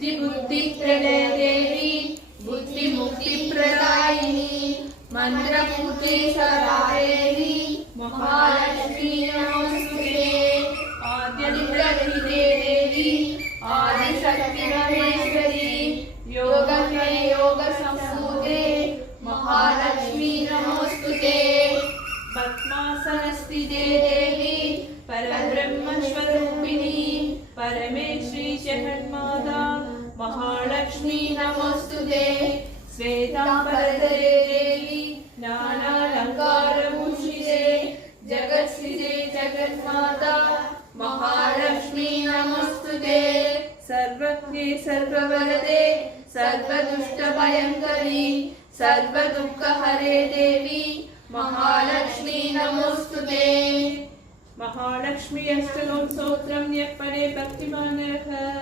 सिद्धि बुद्धि प्रलय देवी बुद्धि मुक्ति प्रदायिनी मंत्र पूजी सदादेवी महालक्ष्मी नमोस्तुते आद्यनिद्रहिते देवी आदिशक्ति महेश्वरी योगमय योग संसूते महालक्ष्मी नमोस्तुते पद्मासनस्थिते देवी परब्रह्मस्वरूपिणी परमेश्वरी जगन्माता महालक्ष्मी नमोस्तुते श्वेतांबरधरे देवी नानालंकारभूषिते जगत्स्थिते जगन्माता महालक्ष्मी नमोस्तुते सर्वज्ञे सर्ववरदे सर्वदुष्टभयङ्करी सर्वदुःखहरे देवी महालक्ष्मी नमोस्तुते महालक्ष्मी अष्टकं स्तोत्रं यः पठेत् भक्तिमान् नरः